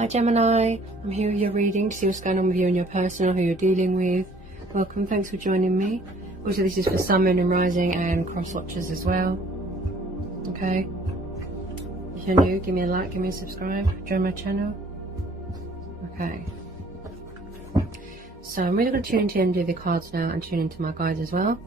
Hi Gemini, I'm here with your reading to see what's going on with you and your person or who you're dealing with. Welcome, thanks for joining me. Also, this is for Sun, Moon and Rising and cross watchers as well. Okay, if you're new, give me a like, give me a subscribe, join my channel. Okay, so I'm really going to tune into the energy of the cards now and tune into my guides as well.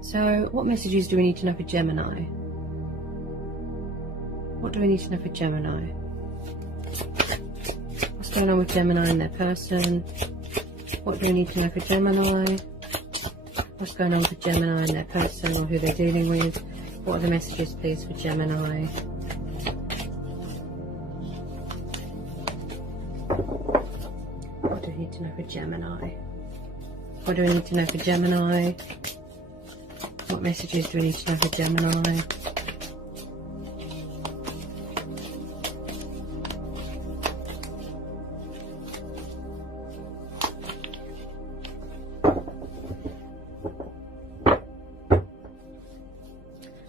So what messages do we need to know for Gemini? What do we need to know for Gemini? What's going on with Gemini and their person? What do we need to know for Gemini? What's going on with Gemini and their person or who they're dealing with? What are the messages, please, for Gemini? What do we need to know for Gemini? What do we need to know for Gemini? What messages do we need to know for Gemini?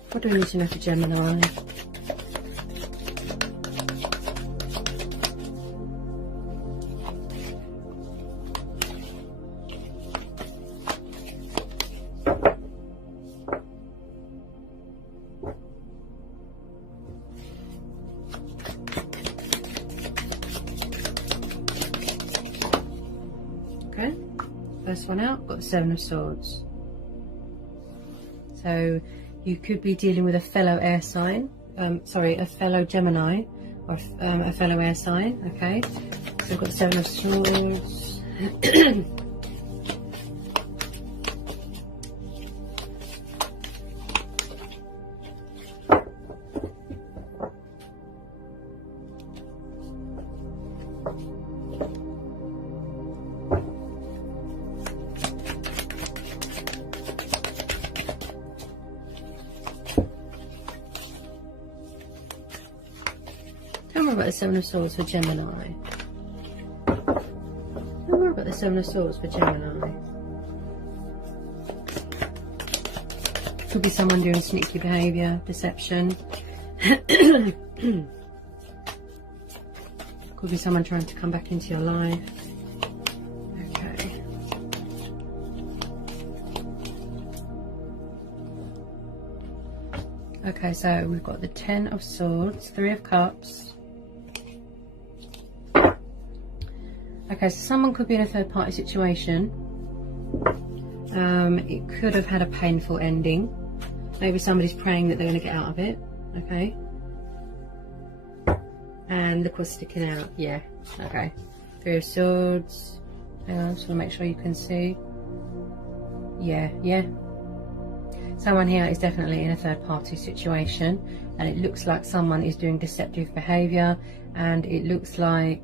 What do we need to know for Gemini? Okay, first one out, got the Seven of Swords. So you could be dealing with a fellow air sign, a fellow Gemini, or a fellow air sign, okay? So we've got the Seven of Swords. Tell me about the Seven of Swords for Gemini. Tell me about the Seven of Swords for Gemini. Could be someone doing sneaky behaviour, deception. Could be someone trying to come back into your life. Okay. Okay, so we've got the Ten of Swords, Three of Cups. Okay, so someone could be in a third party situation. It could have had a painful ending. Maybe somebody's praying that they're going to get out of it. Okay. And look what's sticking out. Yeah. Okay. Three of Swords. Hang on, just want to make sure you can see. Yeah, yeah. Someone here is definitely in a third party situation. And it looks like someone is doing deceptive behaviour. And it looks like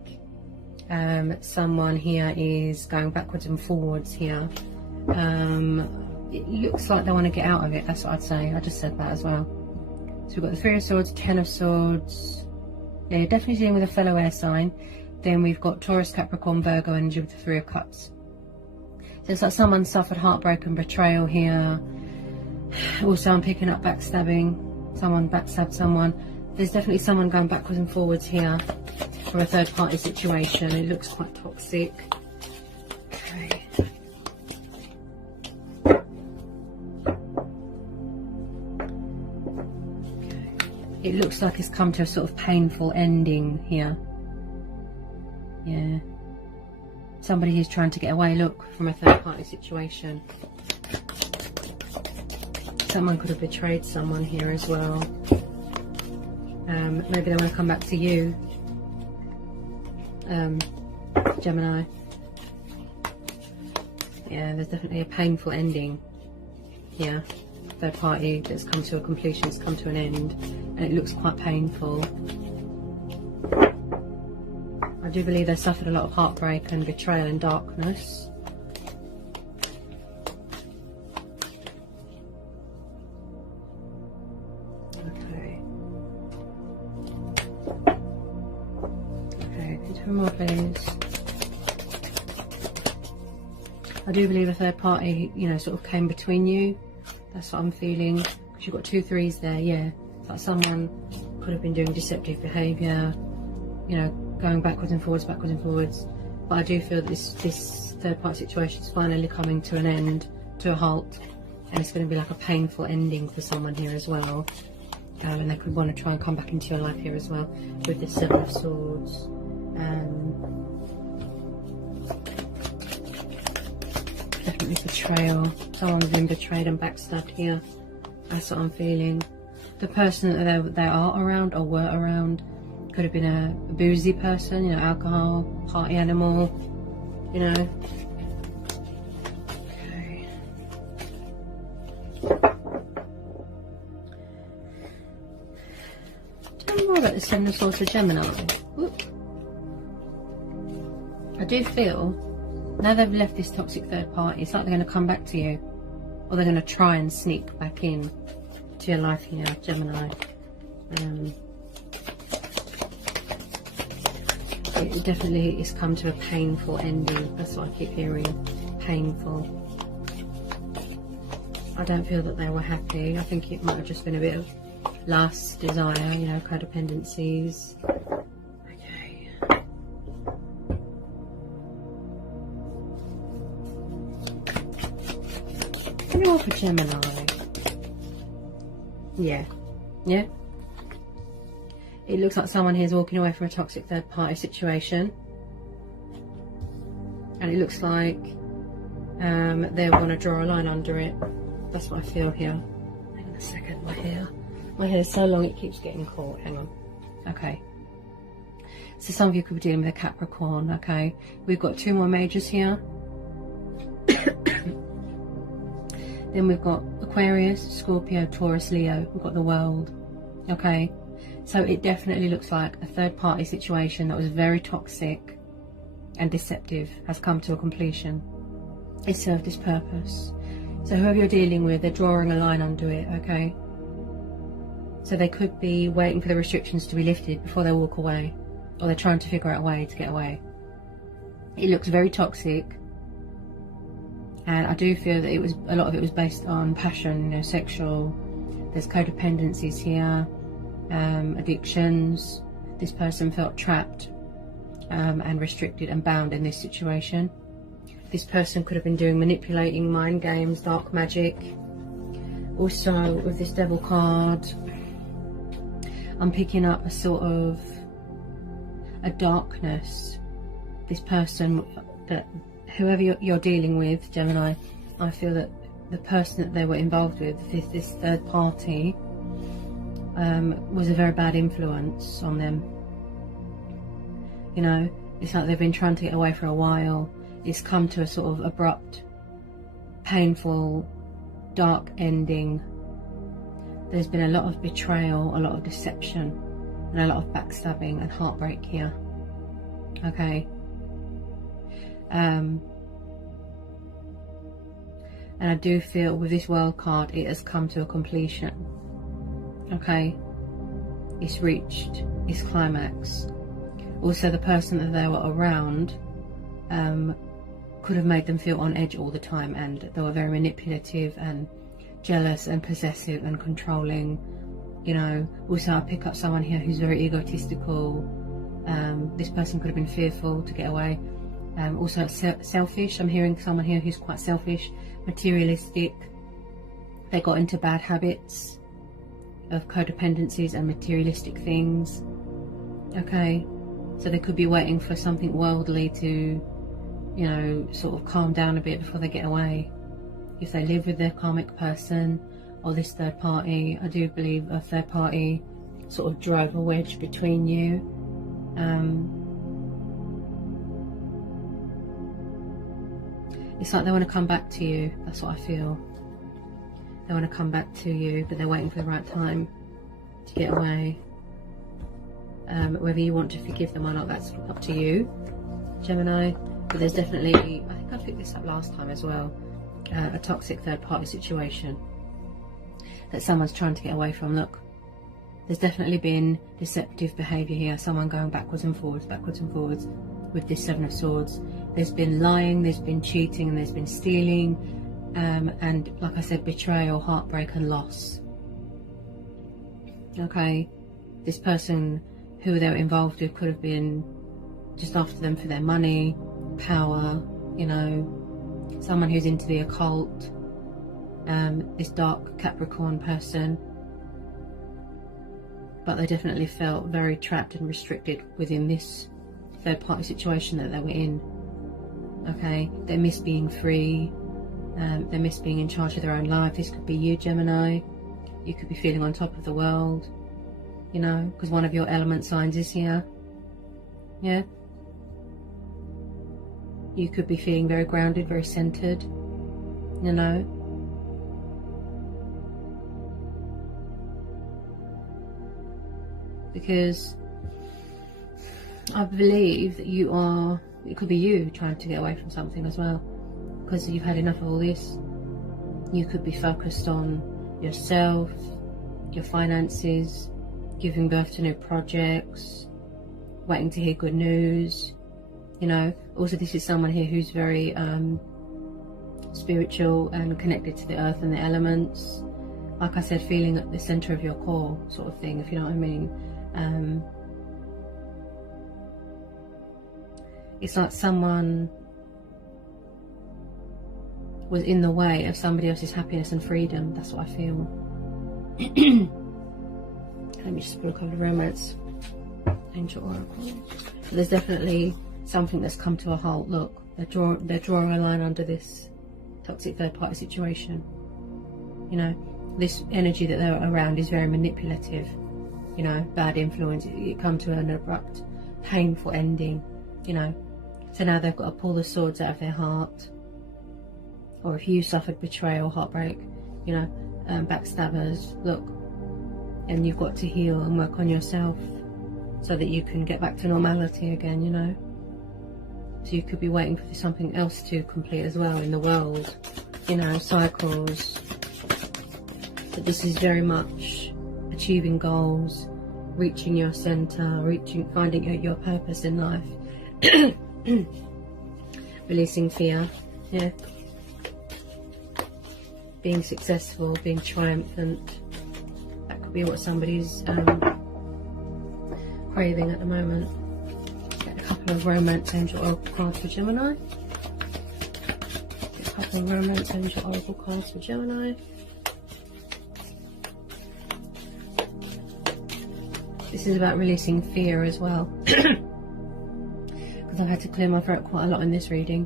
someone here is going backwards and forwards here. It looks like they want to get out of it. That's what I'd say. I just said that as well. So we've got the Three of Swords, Ten of Swords. Yeah, you're definitely dealing with a fellow air sign. Then we've got Taurus, Capricorn, Virgo energy with the Three of Cups. So it's like someone suffered heartbreak and betrayal here. Also, I'm picking up backstabbing. Someone backstabbed someone. There's definitely someone going backwards and forwards here for a third party situation. It looks quite toxic. Okay. It looks like it's come to a sort of painful ending here. Yeah. Somebody who's trying to get away, look, from a third party situation. Someone could have betrayed someone here as well. Maybe they want to come back to you, Gemini. Yeah, there's definitely a painful ending here. Third party that's come to a completion, it's come to an end, and it looks quite painful. I do believe they suffered a lot of heartbreak and betrayal and darkness. More, please. I do believe a third party, you know, sort of came between you. That's what I'm feeling. Because you've got 2 3s there, yeah. It's like someone could have been doing deceptive behaviour, you know, going backwards and forwards, backwards and forwards. But I do feel that this third party situation is finally coming to an end, to a halt, and it's going to be like a painful ending for someone here as well. And they could want to try and come back into your life here as well with the Seven of Swords. Definitely betrayal. Someone's been betrayed and backstabbed here. That's what I'm feeling. The person that they are around or were around could have been a boozy person, you know, alcohol, party animal, you know. Okay. Tell me more about the Seven of Swords for Gemini. Ooh. I do feel, now they've left this toxic third party, it's like they're going to come back to you. Or they're going to try and sneak back in to your life here, Gemini. It definitely has come to a painful ending. That's what I keep hearing. Painful. I don't feel that they were happy. I think it might have just been a bit of lust, desire, you know, codependencies. Okay. Anyone for Gemini? Yeah. Yeah. It looks like someone here is walking away from a toxic third party situation. And it looks like they want to draw a line under it. That's what I feel here. Hang on a second, my hair is so long it keeps getting caught. Hang on. Okay. So some of you could be dealing with a Capricorn, okay? We've got two more majors here. Then we've got Aquarius, Scorpio, Taurus, Leo. We've got the World, okay? So it definitely looks like a third party situation that was very toxic and deceptive has come to a completion. It served its purpose. So whoever you're dealing with, they're drawing a line under it, okay? So they could be waiting for the restrictions to be lifted before they walk away. Or they're trying to figure out a way to get away. It looks very toxic. And I do feel that a lot of it was based on passion, you know, sexual. There's codependencies here. Addictions. This person felt trapped and restricted and bound in this situation. This person could have been doing manipulating, mind games, dark magic. Also with this Devil card, I'm picking up a sort of a darkness. This person, that whoever you're dealing with, Gemini, I feel that the person that they were involved with, this third party, was a very bad influence on them. You know, it's like they've been trying to get away for a while. It's come to a sort of abrupt, painful, dark ending. There's been a lot of betrayal, a lot of deception, and a lot of backstabbing and heartbreak here. Okay. And I do feel with this World card, it has come to a completion. Okay, it's reached its climax. Also, the person that they were around could have made them feel on edge all the time, and they were very manipulative and jealous and possessive and controlling. You know, also I pick up someone here who's very egotistical. This person could have been fearful to get away. Also selfish. I'm hearing someone here who's quite selfish, materialistic. They got into bad habits of codependencies and materialistic things. Okay, so they could be waiting for something worldly to, you know, sort of calm down a bit before they get away. If they live with their karmic person or this third party, I do believe a third party sort of drove a wedge between you. It's like they want to come back to you. That's what I feel. They want to come back to you, but they're waiting for the right time to get away. Whether you want to forgive them or not, that's up to you, Gemini. But there's definitely, I think I picked this up last time as well, a toxic third party situation that someone's trying to get away from. Look, there's definitely been deceptive behaviour here, someone going backwards and forwards with this Seven of Swords. There's been lying, there's been cheating, and there's been stealing, and like I said, betrayal, heartbreak and loss. Okay, this person who they were involved with could have been just after them for their money, power, you know, someone who's into the occult, this dark Capricorn person. But they definitely felt very trapped and restricted within this third party situation that they were in. Okay, they miss being free, they miss being in charge of their own life. This could be you, Gemini. You could be feeling on top of the world, you know, because one of your element signs is here. Yeah, you could be feeling very grounded, very centered, you know. Because I believe that you are, it could be you trying to get away from something as well, because you've had enough of all this. You could be focused on yourself, your finances, giving birth to new projects, waiting to hear good news, you know. Also, this is someone here who's very spiritual and connected to the earth and the elements. Like I said, feeling at the center of your core sort of thing, if you know what I mean. It's like someone was in the way of somebody else's happiness and freedom. That's what I feel. Let me just pull a couple of romance angel oracles. So there's definitely something that's come to a halt. Look, they're drawing a line under this toxic third party situation. You know, this energy that they're around is very manipulative. You know, bad influence. It come to an abrupt, painful ending. You know, so now they've got to pull the swords out of their heart. Or if you suffered betrayal, heartbreak, you know, backstabbers, look, and you've got to heal and work on yourself so that you can get back to normality again, you know. So you could be waiting for something else to complete as well in the world, you know, cycles. But this is very much achieving goals, reaching your center, finding out your purpose in life, releasing fear, yeah. Being successful, being triumphant. That could be what somebody's craving at the moment. Get a couple of romance angel oracle cards for Gemini. Get a couple of romance angel oracle cards for Gemini. This is about releasing fear as well. Because I've had to clear my throat quite a lot in this reading.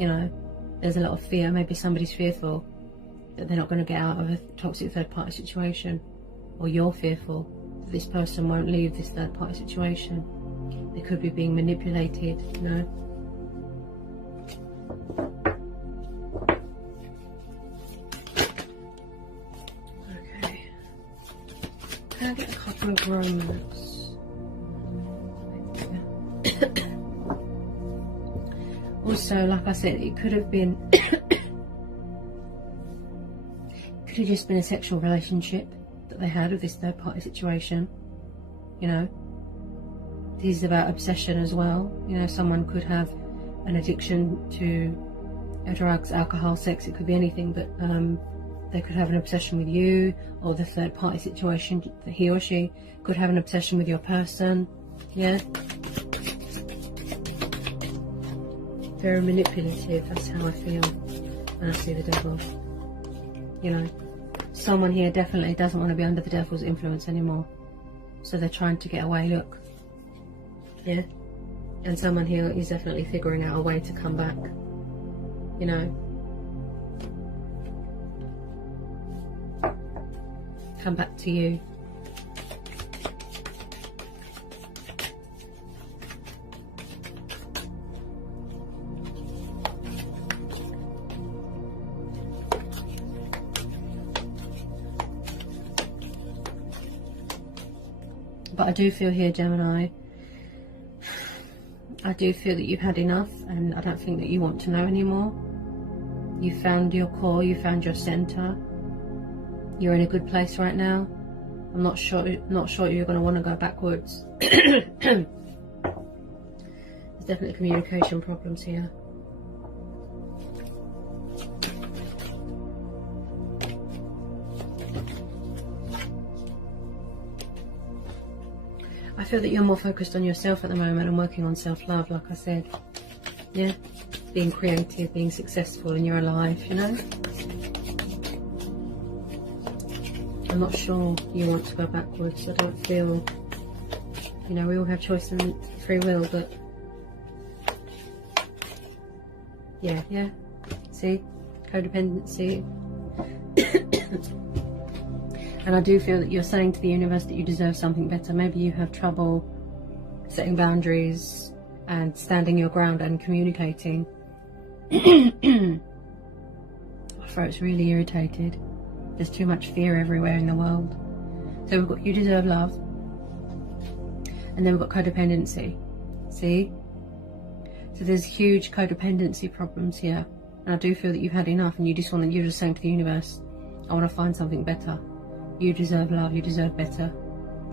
You know, there's a lot of fear. Maybe somebody's fearful that they're not going to get out of a toxic third party situation, or you're fearful that this person won't leave this third party situation. They could be being manipulated, you know. Okay, can I get a couple of romance? Also, like I said, it could have been could have just been a sexual relationship that they had with this third party situation, you know. This is about obsession as well, you know. Someone could have an addiction to drugs, alcohol, sex, it could be anything, but they could have an obsession with you or the third party situation. He or she could have an obsession with your person, yeah. Very manipulative, that's how I feel when I see the devil, you know. Someone here definitely doesn't want to be under the devil's influence anymore, so they're trying to get away, look, yeah. And someone here is definitely figuring out a way to come back, you know, come back to you. But I do feel here, Gemini, I do feel that you've had enough, and I don't think that you want to know anymore. You found your core, you found your center. You're in a good place right now. I'm not sure you're going to want to go backwards. There's definitely communication problems here. I I feel that you're more focused on yourself at the moment and working on self-love, like I said. Yeah, being creative, being successful in your life, you know. I'm not sure you want to go backwards. I don't feel, you know, we all have choice and free will, but yeah, see, codependency. And I do feel that you're saying to the universe that you deserve something better. Maybe you have trouble setting boundaries and standing your ground and communicating. My throat's really irritated. There's too much fear everywhere in the world. So we've got you deserve love. And then we've got codependency. See? So there's huge codependency problems here. And I do feel that you've had enough and you just want, you're just saying to the universe, I want to find something better. You deserve love, you deserve better.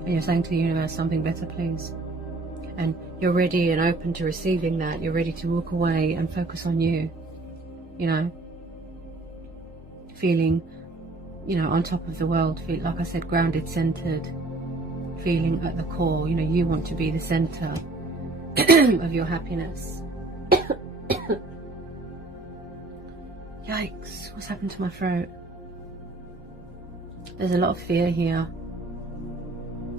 And you're saying to the universe, something better, please. And you're ready and open to receiving that. You're ready to walk away and focus on you. You know, feeling, you know, on top of the world. Feel, like I said, grounded, centered. Feeling at the core, you know, you want to be the center of your happiness. Yikes, what's happened to my throat? There's a lot of fear here.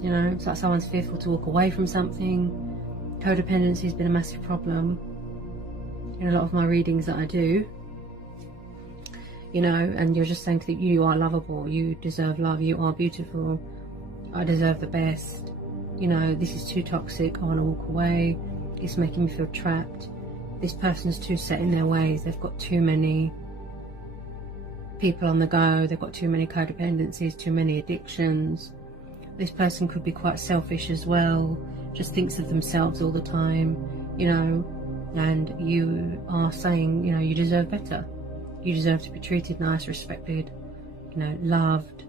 You know, it's like someone's fearful to walk away from something. Codependency has been a massive problem in a lot of my readings that I do. You know, and you're just saying that you are lovable, you deserve love, you are beautiful, I deserve the best. You know, this is too toxic, I want to walk away, it's making me feel trapped. This person's too set in their ways, they've got too many people on the go, they've got too many codependencies, too many addictions. This person could be quite selfish as well, just thinks of themselves all the time, you know, and you are saying, you know, you deserve better. You deserve to be treated nice, respected, you know, loved.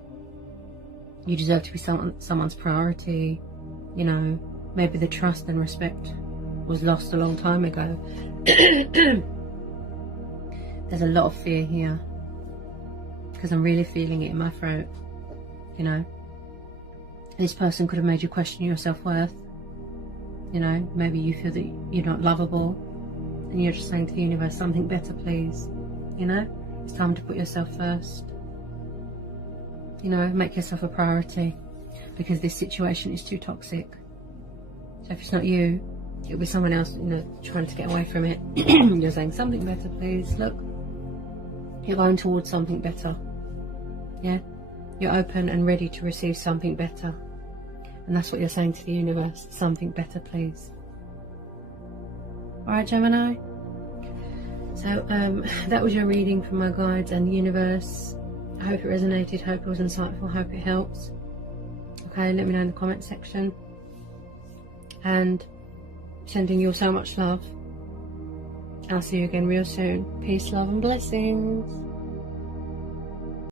You deserve to be someone's priority, you know. Maybe the trust and respect was lost a long time ago. There's a lot of fear here, because I'm really feeling it in my throat, you know. This person could have made you question your self-worth, you know. Maybe you feel that you're not lovable, and you're just saying to the universe, something better, please. You know, it's time to put yourself first. You know, make yourself a priority, because this situation is too toxic. So if it's not you, it'll be someone else, you know, trying to get away from it. You're saying something better, please. Look, you're going towards something better. Yeah, you're open and ready to receive something better, and that's what you're saying to the universe. Something better, please. All right, Gemini. So that was your reading from my guides and the universe. I hope it resonated, hope it was insightful, hope it helps. Okay, let me know in the comment section. And sending you so much love. I'll see you again real soon. Peace, love and blessings.